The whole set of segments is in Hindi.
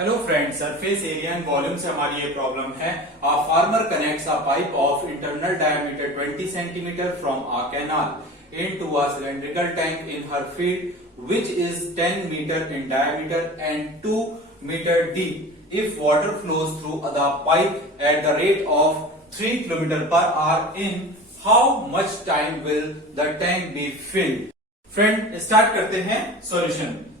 Hello friend, surface area and volume से हमारी ये प्रॉब्लम है। A farmer connects a pipe of internal diameter 20 centimetre from a canal into a cylindrical tank in her field which is 10 metre in diameter and 2 metre deep. If water flows through the pipe at the rate of 3 kilometre per hour in how much time will the tank be filled. Friend, start करते हैं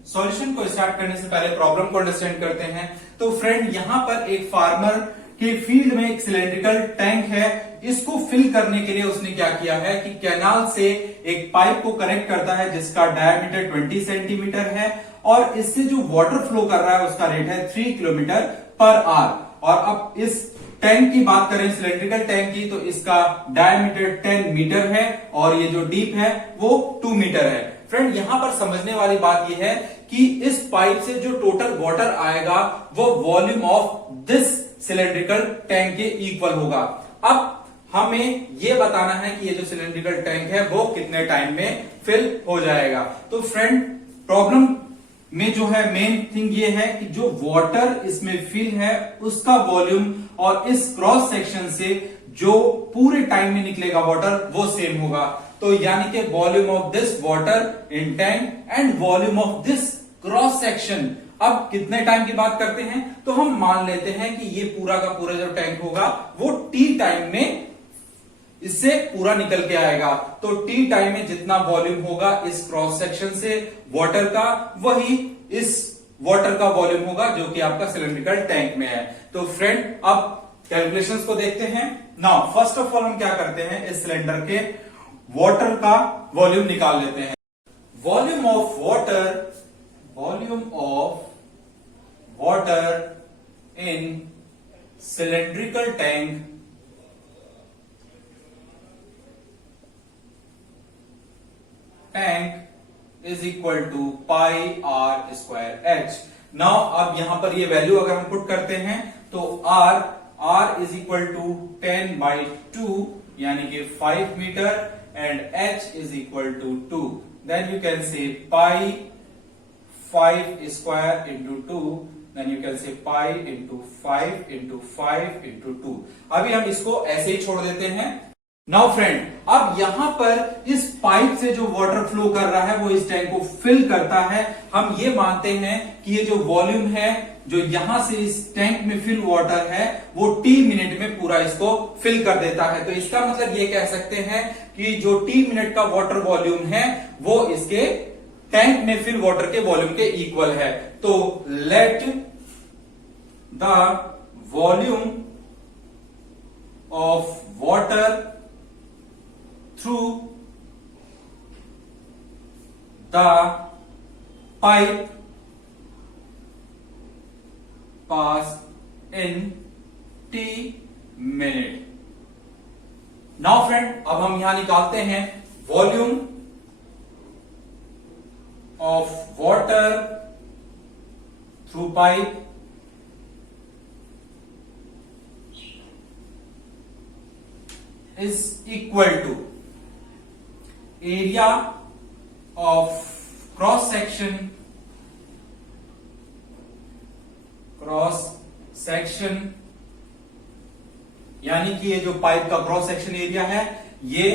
सॉल्यूशन को स्टार्ट करने से पहले प्रॉब्लम को अंडरस्टैंड करते हैं। तो फ्रेंड, यहां पर एक फार्मर के फील्ड में एक सिलेंड्रिकल टैंक है। इसको फिल करने के लिए उसने क्या किया है कि कैनाल से एक पाइप को कनेक्ट करता है जिसका डायमीटर 20 सेंटीमीटर है और इससे जो वाटर फ्लो कर रहा है उसका रेट है 3 किलोमीटर पर आवर। और अब इस टैंक की बात करें, सिलेंड्रिकल टैंक की, तो इसका डायमीटर 10 मीटर है और ये जो डीप है वो 2 मीटर है। फ्रेंड, यहां पर समझने वाली बात यह है कि इस पाइप से जो टोटल वाटर आएगा वो volume of this cylindrical tank के इक्वल होगा। अब हमें यह बताना है कि ये जो सिलेंड्रिकल टैंक है वो कितने टाइम में फिल हो जाएगा। तो फ्रेंड, प्रॉब्लम में जो है मेन थिंग ये है कि जो वाटर इसमें फिल है उसका वॉल्यूम और इस क्रॉस सेक्शन से जो पूरे टाइम में निकलेगा वाटर वो सेम होगा। तो यानी कि volume of this water in tank and volume of this cross section. अब कितने टाइम की बात करते हैं तो हम मान लेते हैं कि ये पूरा का पूरा जो टैंक होगा वो टी टाइम में इससे पूरा निकल के आएगा। तो टी टाइम में जितना वॉल्यूम होगा इस क्रॉस सेक्शन से वाटर का, वही इस वाटर का वॉल्यूम होगा जो कि आपका सिलेंड्रिकल टैंक में है। तो फ्रेंड, अब कैलकुलेशंस को देखते हैं। नाउ फर्स्ट ऑफ ऑल हम क्या करते हैं, इस सिलेंडर के वाटर का वॉल्यूम निकाल लेते हैं। Volume of water in cylindrical tank is equal to pi r square h. Now अब यहां पर ये वैल्यू अगर हम पुट करते हैं तो आर इज इक्वल टू 10/2 यानी कि 5 metre and h is equal to 2. Then you can say pi 5 square into 2. Then you can say pi into 5 into 5 into 2. अभी हम इसको ऐसे ही छोड़ देते हैं। नाउ फ्रेंड, अब यहां पर इस पाइप से जो वाटर फ्लो कर रहा है वो इस टैंक को फिल करता है। हम ये मानते हैं कि ये जो वॉल्यूम है जो यहां से इस टैंक में फिल वाटर है वो टी मिनट में पूरा इसको फिल कर देता है। तो इसका मतलब ये कह सकते हैं कि जो टी मिनट का वाटर वॉल्यूम है वो इसके टैंक में फिल वाटर के वॉल्यूम के इक्वल है। तो let the volume of water through the pipe pass in t minute. Now friend, अब हम यहां निकालते हैं volume of water through pipe is equal to area of cross section यानी कि ये जो पाइप का क्रॉस सेक्शन एरिया है ये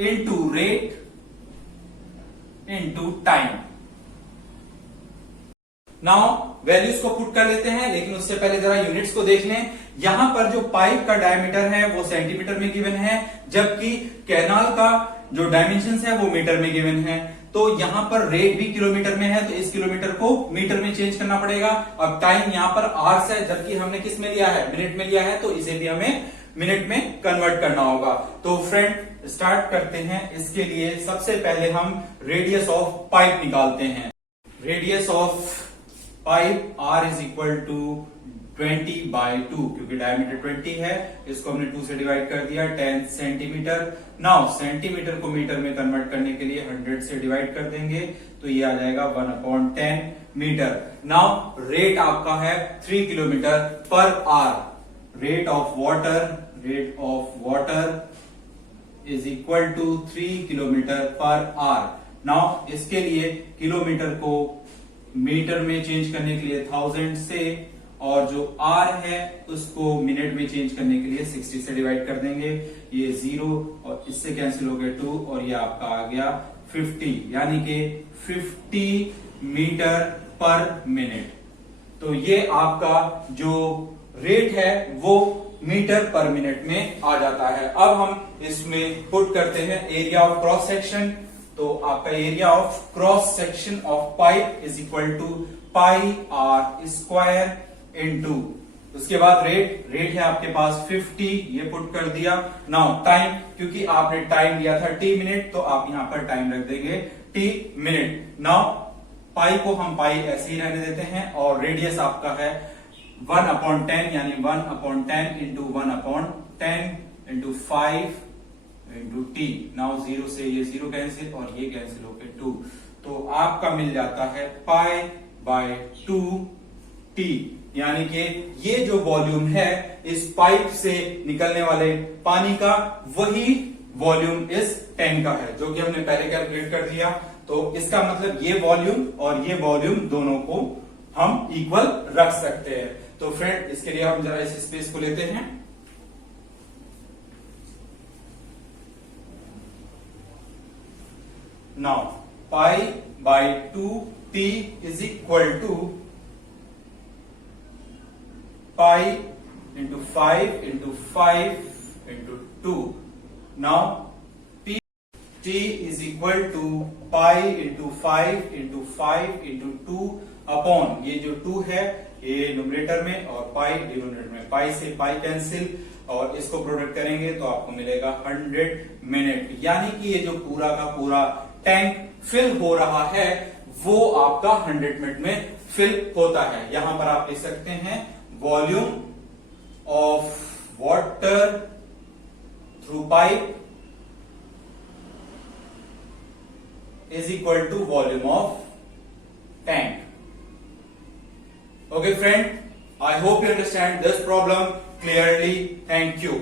into rate into time. Now values को पुट कर लेते हैं, लेकिन उससे पहले जरा यूनिट्स को देख लें। यहां पर जो पाइप का डायमीटर है वो सेंटीमीटर में गिवन है, जबकि कैनाल का जो डायमेंशन है वो मीटर में गिवन है। तो यहां पर रेट भी किलोमीटर में है तो इस किलोमीटर को मीटर में चेंज करना पड़ेगा। अब टाइम यहां पर आवर्स है जबकि हमने किस में लिया है, मिनट में लिया है, तो इसे भी हमें मिनट में कन्वर्ट करना होगा। तो फ्रेंड, स्टार्ट करते हैं। इसके लिए सबसे पहले हम रेडियस ऑफ पाइप निकालते हैं। Radius of pipe r is equal to 20/2 क्योंकि डायमीटर 20 है, इसको हमने 2 से डिवाइड कर दिया, 10 सेंटीमीटर। नाउ सेंटीमीटर को मीटर में कन्वर्ट करने के लिए 100 से डिवाइड कर देंगे तो ये आ जाएगा 1/10 मीटर। नाउ रेट आपका है 3 kilometre per hour. Rate of water is equal to 3 kilometre per hour. Now इसके लिए किलोमीटर को मीटर में चेंज करने के लिए 1000 से और जो R है उसको मिनट में चेंज करने के लिए 60 से डिवाइड कर देंगे। ये 0 और इससे कैंसिल हो गया 2 और ये आपका आ गया 50, यानी कि 50 मीटर पर मिनट। तो ये आपका जो रेट है वो मीटर पर मिनट में आ जाता है। अब हम इसमें पुट करते हैं एरिया ऑफ क्रॉस सेक्शन। तो आपका area of cross section of pipe is equal to pi r square into, उसके बाद रेट है आपके पास 50, ये पुट कर दिया। नाउ टाइम, क्योंकि आपने टाइम दिया था t मिनट, तो आप यहां पर टाइम रख देंगे t मिनट। नाउ पाई को हम पाई ऐसे ही रहने देते हैं और रेडियस आपका है 1/10, यानी 1/10 into 1/10 into 5 into T. Now 0 से ये 0 कैंसिल और ये कैंसिल होकर 2, तो आपका मिल जाता है पाई बाय 2 टी, यानी कि ये जो वॉल्यूम है इस पाइप से निकलने वाले पानी का, वही वॉल्यूम इस टैंक का है, जो कि हमने पहले कैलकुलेट कर दिया। तो इसका मतलब ये वॉल्यूम और ये वॉल्यूम दोनों को हम इक्वल रख सकते हैं। तो फ्रेंड, इसके लिए हम जरा इस स्पेस को लेते हैं। Now pi by 2 t is equal to pi into 5 into 5 into 2। Now t is equal to pi into 5 into 5 into 2 upon, ये जो 2 है ये न्यूमरेटर में और पाई डिनोमिनेटर में, पाई से पाई कैंसिल और इसको प्रोडक्ट करेंगे तो आपको मिलेगा 100 मिनट, यानी कि ये जो पूरा का पूरा टैंक फिल हो रहा है वो आपका 100 मिनट में फिल होता है। यहां पर आप लिख सकते हैं volume of water through pipe is equal to volume of tank. Okay friend, I hope you understand this problem clearly. Thank you.